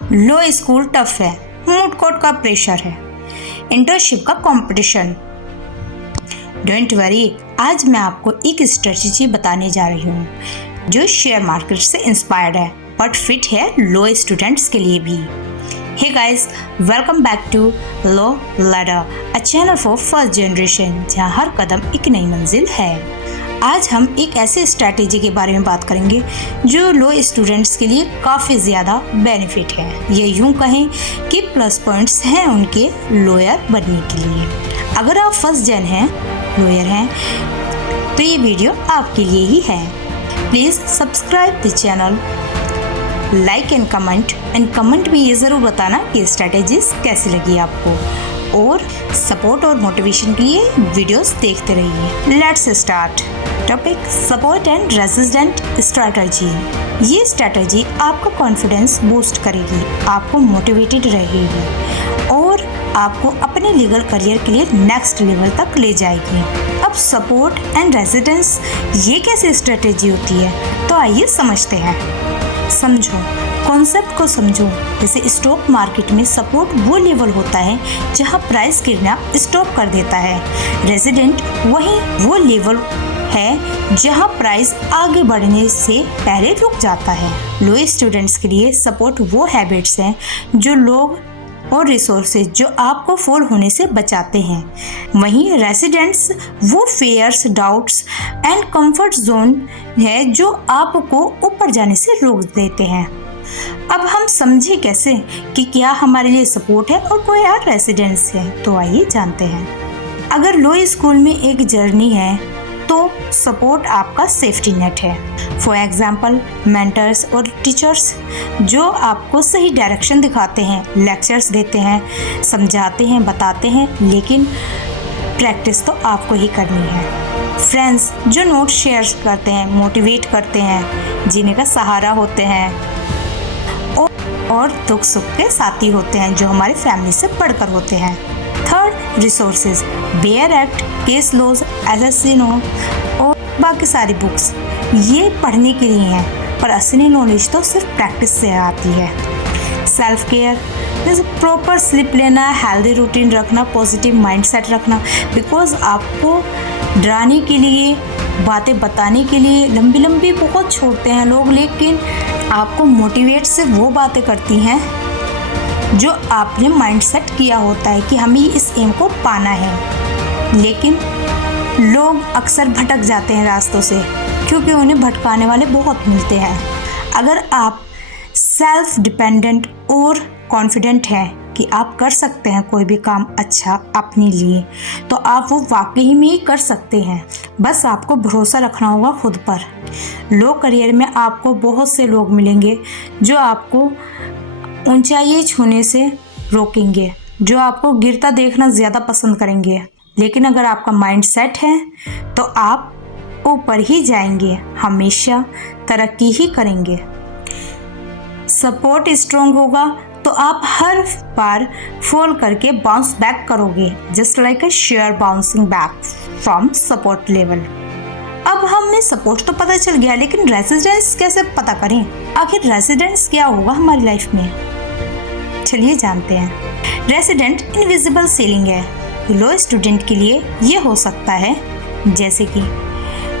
लो school tough है, moot court का pressure है, इंटर्नशिप का कंपटीशन। डोंट वरी, आज मैं आपको एक स्ट्रेटजी बताने जा रही हूँ जो शेयर मार्केट से इंस्पायर्ड है बट फिट है लो स्टूडेंट्स के लिए भी। Hey guys, welcome back to law ladder, a channel for first generation जहाँ हर कदम एक नई मंजिल है। आज हम एक ऐसे स्ट्रैटेजी के बारे में बात करेंगे जो लो स्टूडेंट्स के लिए काफ़ी ज़्यादा बेनिफिट है। ये यूँ कहें कि प्लस पॉइंट्स हैं उनके लॉयर बनने के लिए। अगर आप फर्स्ट जन हैं, लॉयर हैं, तो ये वीडियो आपके लिए ही है। Please subscribe the channel, like and comment में ये ज़रूर बताना कि स्ट्रैटेजीज कैसी लगी आपको, और सपोर्ट और मोटिवेशन के लिए वीडियोस देखते रहिए। Let's start. Topic: support and resistant strategy. ये स्ट्रैटेजी आपका कॉन्फिडेंस बूस्ट करेगी, आपको मोटिवेटेड रहेगी और आपको अपने लीगल करियर के लिए नेक्स्ट लेवल तक ले जाएगी। अब सपोर्ट एंड रेजिस्टेंस ये कैसी स्ट्रैटेजी होती है, तो आइए समझते हैं। समझो, कॉन्सेप्ट को समझो। जैसे स्टॉक मार्केट में सपोर्ट वो लेवल होता है जहां प्राइस गिरना स्टॉप कर देता है। रेजिस्टेंट वही वो लेवल है जहां प्राइस आगे बढ़ने से पहले रुक जाता है। लो स्टूडेंट्स के लिए सपोर्ट वो हैबिट्स हैं जो लोग और रिसोर्सेज जो आपको फॉल होने से बचाते हैं। वहीं रेजिस्टेंट्स वो fears, doubts and comfort zone है जो आपको ऊपर जाने से रोक देते हैं। अब हम समझे कैसे कि क्या हमारे लिए सपोर्ट है और कोई और रेजिस्टेंस है, तो आइए जानते हैं। अगर लो स्कूल में एक जर्नी है तो सपोर्ट आपका सेफ्टी नेट है। फॉर एग्जाम्पल, मेंटर्स और टीचर्स जो आपको सही डायरेक्शन दिखाते हैं, लेक्चर्स देते हैं, समझाते हैं, बताते हैं, लेकिन प्रैक्टिस तो आपको ही करनी है। फ्रेंड्स जो नोट शेयर करते हैं, मोटिवेट करते हैं, जीने का सहारा होते हैं और दुख सुख के साथी होते हैं जो हमारी फैमिली से बढ़कर होते हैं। Third, resources, bare act, case laws, SSC no और बाकी सारी बुक्स ये पढ़ने के लिए हैं, पर असली नॉलेज तो सिर्फ प्रैक्टिस से आती है। सेल्फ केयर, जैसे प्रॉपर स्लीप लेना, हेल्दी रूटीन रखना, पॉजिटिव माइंडसेट रखना। बिकॉज आपको डराने के लिए, बातें बताने के लिए लंबी लंबी बहुत छोड़ते हैं लोग, लेकिन आपको मोटिवेट से वो बातें करती हैं जो आपने माइंडसेट किया होता है कि हमें इस एम को पाना है। लेकिन लोग अक्सर भटक जाते हैं रास्तों से, क्योंकि उन्हें भटकाने वाले बहुत मिलते हैं। अगर आप सेल्फ डिपेंडेंट और कॉन्फिडेंट हैं कि आप कर सकते हैं कोई भी काम अच्छा अपने लिए, तो आप वो वाकई में ही कर सकते हैं। बस आपको भरोसा रखना होगा खुद पर। लो करियर में आपको बहुत से लोग मिलेंगे जो आपको ऊंचाई छूने से रोकेंगे, जो आपको गिरता देखना ज़्यादा पसंद करेंगे। लेकिन अगर आपका माइंड सेट है तो आप ऊपर ही जाएंगे, हमेशा तरक्की ही करेंगे। सपोर्ट स्ट्रॉन्ग होगा तो आप हर बार फॉल करके बाउंस बैक करोगे, just like a share bouncing back from support level. अब हमें सपोर्ट तो पता चल गया, लेकिन रेजिस्टेंस कैसे पता करें? आखिर रेजिस्टेंस क्या होगा हमारी लाइफ में, चलिए जानते हैं। रेजिस्टेंट इनविजिबल सीलिंग है। लो स्टूडेंट के लिए ये हो सकता है जैसे कि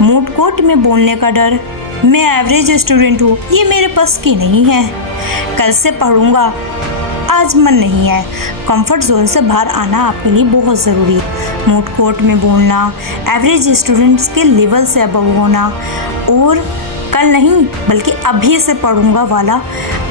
मूड कोर्ट में बोलने का डर, मैं एवरेज स्टूडेंट हूँ, ये मेरे पास की नहीं है, कल से पढ़ूंगा, आज मन नहीं है। कंफर्ट जोन से बाहर आना आपके लिए बहुत ज़रूरी है। मूड कोर्ट में बोलना, एवरेज स्टूडेंट्स के लेवल से अबव होना और कल नहीं बल्कि अभी से पढ़ूंगा वाला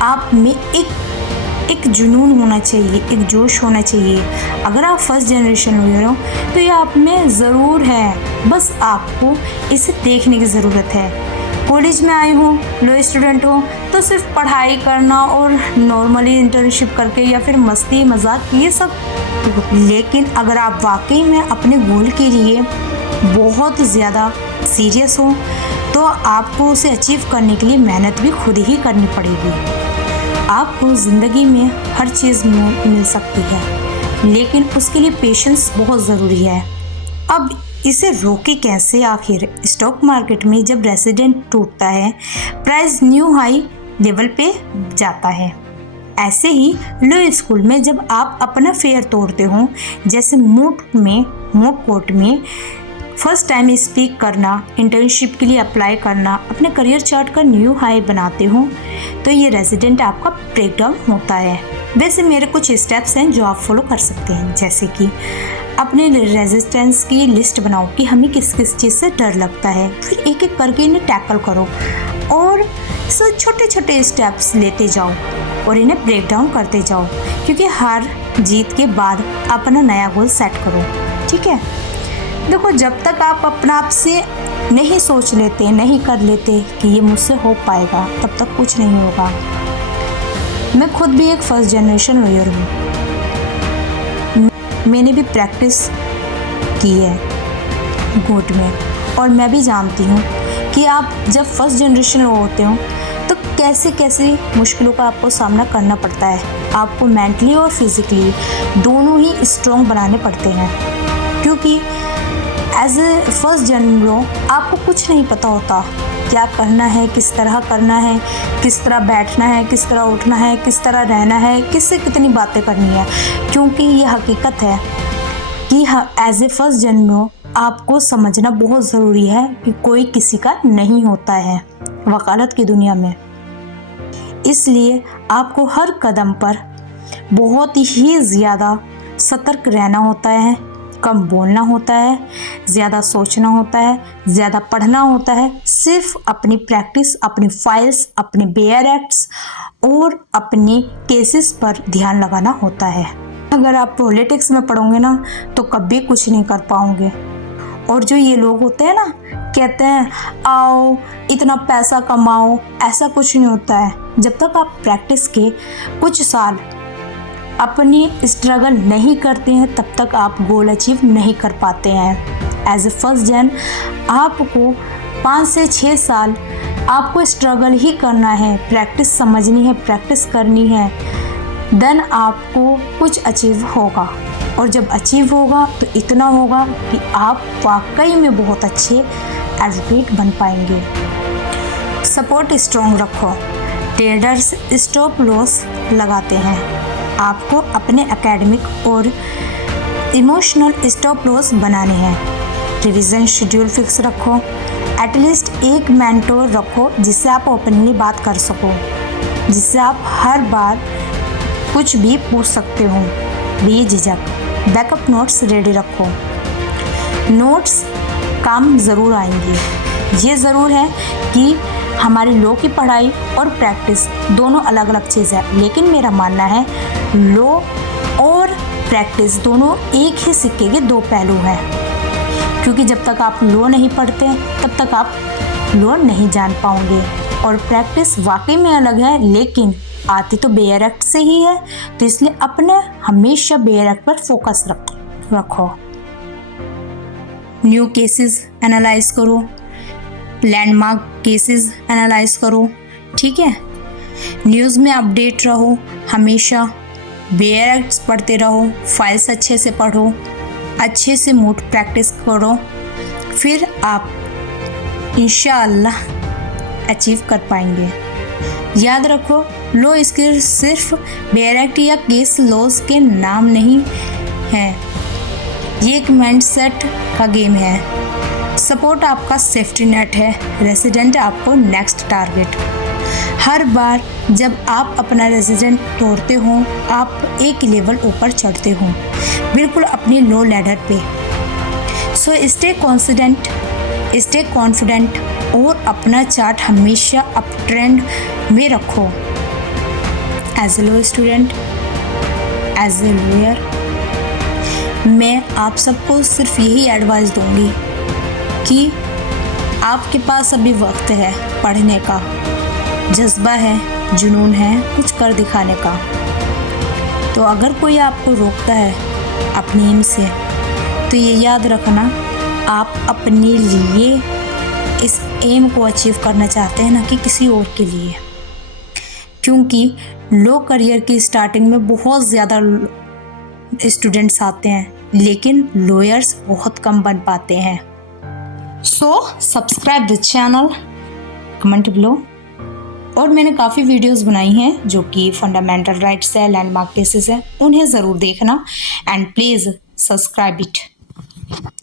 आप में एक जुनून होना चाहिए, एक जोश होना चाहिए। अगर आप फर्स्ट जनरेशन लॉयर हो तो ये आप में ज़रूर है, बस आपको इसे देखने की ज़रूरत है। कॉलेज में आए हो, लो स्टूडेंट हो, तो सिर्फ पढ़ाई करना और नॉर्मली इंटर्नशिप करके या फिर मस्ती मजाक ये सब, लेकिन अगर आप वाकई में अपने गोल के लिए बहुत ज़्यादा सीरियस हो तो आपको उसे अचीव करने के लिए मेहनत भी खुद ही करनी पड़ेगी। आपको ज़िंदगी में हर चीज़ मिल सकती है, लेकिन उसके लिए पेशेंस बहुत ज़रूरी है। अब इसे रोके कैसे? आखिर स्टॉक मार्केट में जब रेजिस्टेंस टूटता है, प्राइस न्यू हाई लेवल पे जाता है। ऐसे ही लो स्कूल में जब आप अपना फेयर तोड़ते हो, जैसे मूट कोर्ट में फर्स्ट टाइम स्पीक करना, इंटर्नशिप के लिए अप्लाई करना, अपने करियर चार्ट का न्यू हाई बनाते हो, तो ये रेजिडेंट आपका ब्रेकडाउन होता है। वैसे मेरे कुछ स्टेप्स हैं जो आप फॉलो कर सकते हैं, जैसे कि अपने रेजिस्टेंस की लिस्ट बनाओ कि हमें किस किस चीज़ से डर लगता है, फिर एक एक करके इन्हें टैकल करो और छोटे छोटे स्टेप्स लेते जाओ और इन्हें ब्रेक डाउन करते जाओ, क्योंकि हर जीत के बाद अपना नया गोल सेट करो। ठीक है, देखो जब तक आप अपना आप से नहीं सोच लेते, नहीं कर लेते कि ये मुझसे हो पाएगा, तब तक कुछ नहीं होगा। मैं खुद भी एक फर्स्ट जनरेशन लॉयर हूँ, मैंने भी प्रैक्टिस की है कोर्ट में, और मैं भी जानती हूँ कि आप जब फर्स्ट जनरेशन होते हो तो कैसे कैसे मुश्किलों का आपको सामना करना पड़ता है। आपको मेंटली और फिजिकली दोनों ही स्ट्रॉन्ग बनाने पड़ते हैं, क्योंकि एज ए फर्स्ट जनरेशन आपको कुछ नहीं पता होता क्या करना है, किस तरह करना है, किस तरह बैठना है, किस तरह उठना है, किस तरह रहना है, किससे कितनी बातें करनी है, क्योंकि ये हकीकत है कि एज ए फर्स्ट जनरेशन आपको समझना बहुत ज़रूरी है कि कोई किसी का नहीं होता है वकालत की दुनिया में। इसलिए आपको हर कदम पर बहुत ही ज़्यादा सतर्क रहना होता है, कम बोलना होता है, ज़्यादा सोचना होता है, ज़्यादा पढ़ना होता है, सिर्फ अपनी प्रैक्टिस, अपनी फाइल्स, अपने बेयर एक्ट्स और अपने केसेस पर ध्यान लगाना होता है। अगर आप पॉलिटिक्स में पढ़ोगे ना तो कभी कुछ नहीं कर पाओगे। और जो ये लोग होते हैं ना, कहते हैं आओ इतना पैसा कमाओ, ऐसा कुछ नहीं होता है। जब तक आप प्रैक्टिस के कुछ साल अपनी स्ट्रगल नहीं करते हैं, तब तक आप गोल अचीव नहीं कर पाते हैं। एज ए फर्स्ट जन आपको 5 से 6 साल आपको स्ट्रगल ही करना है, प्रैक्टिस समझनी है, प्रैक्टिस करनी है, देन आपको कुछ अचीव होगा। और जब अचीव होगा तो इतना होगा कि आप वाकई में बहुत अच्छे एडवोकेट बन पाएंगे। सपोर्ट स्ट्रॉन्ग रखो। ट्रेडर्स स्टॉप लॉस लगाते हैं, आपको अपने एकेडमिक और इमोशनल स्टॉप लॉस बनाने हैं। रिवीजन शेड्यूल फिक्स रखो, एटलीस्ट एक मेंटोर रखो जिससे आप ओपनली बात कर सको, जिससे आप हर बार कुछ भी पूछ सकते हो बेझिझक। बैकअप नोट्स रेडी रखो, नोट्स काम ज़रूर आएंगे। ये ज़रूर है कि हमारे लॉ की पढ़ाई और प्रैक्टिस दोनों अलग अलग चीज़ है, लेकिन मेरा मानना है लॉ और प्रैक्टिस दोनों एक ही सिक्के के दो पहलू हैं, क्योंकि जब तक आप लॉ नहीं पढ़ते तब तक आप लॉ नहीं जान पाओगे। और प्रैक्टिस वाकई में अलग है, लेकिन आती तो बेयर एक्ट से ही है, तो इसलिए अपने हमेशा बेयर एक्ट पर फोकस रखो। न्यू केसेस एनालाइज करो, लैंडमार्क केसेस एनालाइज करो। ठीक है, न्यूज़ में अपडेट रहो, हमेशा बेयर एक्ट्स पढ़ते रहो, फाइल्स अच्छे से पढ़ो, अच्छे से मूड प्रैक्टिस करो, फिर आप इंशाअल्लाह अचीव कर पाएंगे। याद रखो, लॉ स्किल सिर्फ बेयर एक्ट या केस लॉज के नाम नहीं है, ये एक माइंडसेट का गेम है। सपोर्ट आपका सेफ्टी नेट है, रेजिडेंट आपको नेक्स्ट टारगेट। हर बार जब आप अपना रेजिडेंट तोड़ते हो, आप एक लेवल ऊपर चढ़ते हो, बिल्कुल अपनी लो लैडर पे। So stay confident, stay confident और अपना चार्ट हमेशा अप ट्रेंड में रखो। As a law student, as a lawyer, मैं आप सबको सिर्फ यही एडवाइस दूंगी कि आपके पास अभी वक्त है पढ़ने का, जज्बा है, जुनून है कुछ कर दिखाने का। तो अगर कोई आपको रोकता है अपनी एम से, तो ये याद रखना आप अपने लिए इस एम को अचीव करना चाहते हैं, ना कि किसी और के लिए। क्योंकि लॉ करियर की स्टार्टिंग में बहुत ज़्यादा स्टूडेंट्स आते हैं, लेकिन लॉयर्स बहुत कम बन पाते हैं। So subscribe the channel, comment below और मैंने काफ़ी वीडियोस बनाई हैं जो कि फंडामेंटल राइट्स है, लैंडमार्क केसेस है, उन्हें ज़रूर देखना and please subscribe it.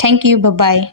Thank you, bye bye.